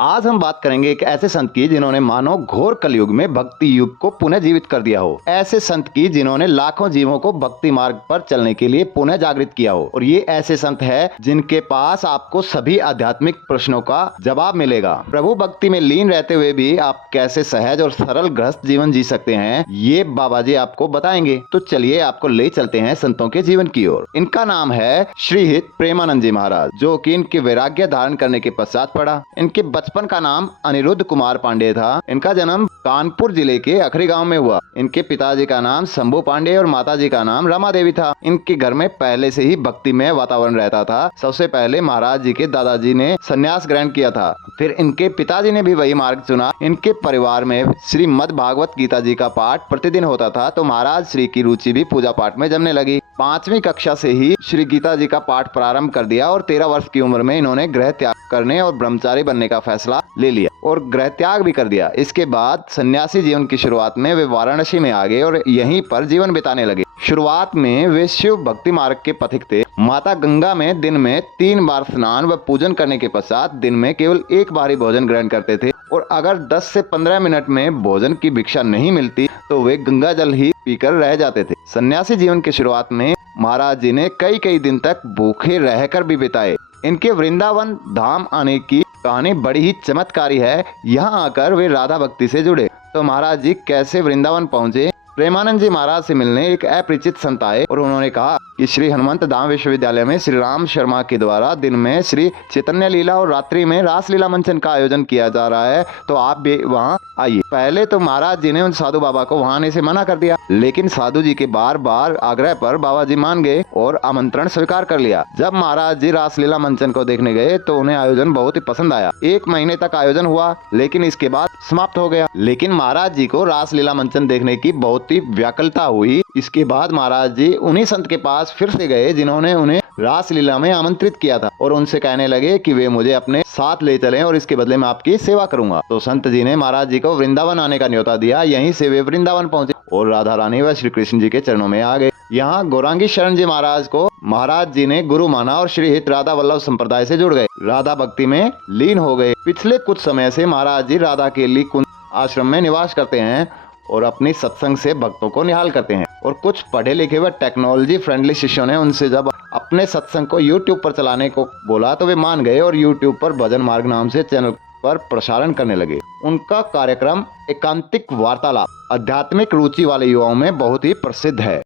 आज हम बात करेंगे एक ऐसे संत की जिन्होंने मानो घोर कलयुग में भक्ति युग को पुनः जीवित कर दिया हो। ऐसे संत की जिन्होंने लाखों जीवों को भक्ति मार्ग पर चलने के लिए पुनः जागृत किया हो। और ये ऐसे संत है जिनके पास आपको सभी आध्यात्मिक प्रश्नों का जवाब मिलेगा। प्रभु भक्ति में लीन रहते हुए भी आप कैसे सहज और सरल गृहस्थ जीवन जी सकते हैं, ये बाबा जी आपको बताएंगे। तो चलिए आपको ले चलते हैं संतों के जीवन की ओर। इनका नाम है श्री हित प्रेमानंद जी महाराज, जो कि इनके वैराग्य धारण करने के पश्चात पड़ा। इनके बचपन का नाम अनिरुद्ध कुमार पांडे था। इनका जन्म कानपुर जिले के अखरी गांव में हुआ। इनके पिताजी का नाम शंभू पांडे और माताजी का नाम रमा देवी था। इनके घर में पहले से ही भक्तिमय वातावरण रहता था। सबसे पहले महाराज जी के दादाजी ने संन्यास ग्रहण किया था, फिर इनके पिताजी ने भी वही मार्ग चुना। इनके परिवार में श्रीमद् भागवत गीता जी का पाठ प्रतिदिन होता था, तो महाराज श्री की रुचि भी पूजा पाठ में जमने लगी। 5वीं कक्षा से ही श्री गीता जी का पाठ प्रारंभ कर दिया और 13 वर्ष की उम्र में इन्होंने गृह त्याग करने और ब्रह्मचारी बनने का फैसला ले लिया और गृह त्याग भी कर दिया। इसके बाद सन्यासी जीवन की शुरुआत में वे वाराणसी में आ गए और यहीं पर जीवन बिताने लगे। शुरुआत में वे शिव भक्ति मार्ग के पथिक थे। माता गंगा में दिन में 3 बार स्नान व पूजन करने के पश्चात दिन में केवल 1 बार ही भोजन ग्रहण करते थे और अगर 10 से 15 मिनट में भोजन की भिक्षा नहीं मिलती तो वे गंगा जल ही पीकर रह जाते थे। सन्यासी जीवन की शुरुआत में महाराज जी ने कई दिन तक भूखे रहकर भी बिताए। इनके वृंदावन धाम आने की कहानी बड़ी ही चमत्कारी है। यहाँ आकर वे राधा भक्ति से जुड़े। तो महाराज जी कैसे वृंदावन पहुँचे? प्रेमानंद जी महाराज से मिलने एक अपरिचित संत आए और उन्होंने कहा कि श्री हनुमंत धाम विश्वविद्यालय में श्री राम शर्मा के द्वारा दिन में श्री चैतन्य लीला और रात्रि में रास लीला मंचन का आयोजन किया जा रहा है, तो आप भी वहां आइए। पहले तो महाराज जी ने उन साधु बाबा को वहां आने से मना कर दिया, लेकिन साधु जी के बार बार आग्रह पर बाबा जी मान गए और आमंत्रण स्वीकार कर लिया। जब महाराज जी रासलीला मंचन को देखने गए तो उन्हें आयोजन बहुत ही पसंद आया। 1 महीने तक आयोजन हुआ, लेकिन इसके बाद समाप्त हो गया। लेकिन महाराज जी को रासलीला मंचन देखने की बहुत ही व्याकुलता हुई। इसके बाद महाराज जी उन्हीं संत के पास फिर से गए जिन्होंने उन्हें रासलीला में आमंत्रित किया था और उनसे कहने लगे कि वे मुझे अपने साथ ले चलें और इसके बदले में आपकी सेवा करूंगा। तो संत जी ने महाराज जी को वृंदावन आने का न्योता दिया। यहीं से वे वृंदावन पहुंचे और राधा रानी व श्री कृष्ण जी के चरणों में आ गए। यहाँ गौरांगी शरण जी महाराज को महाराज जी ने गुरु माना और श्री हित राधा वल्लभ संप्रदाय से जुड़ गए, राधा भक्ति में लीन हो गए। पिछले कुछ समय से महाराज जी राधा केली कुंज आश्रम में निवास करते हैं और अपनी सत्संग से भक्तों को निहाल करते हैं। और कुछ पढ़े लिखे व टेक्नोलॉजी फ्रेंडली शिष्यों ने उनसे जब अपने सत्संग को YouTube पर चलाने को बोला तो वे मान गए और YouTube पर भजन मार्ग नाम से चैनल पर प्रसारण करने लगे। उनका कार्यक्रम एकांतिक वार्तालाप आध्यात्मिक रुचि वाले युवाओं में बहुत ही प्रसिद्ध है।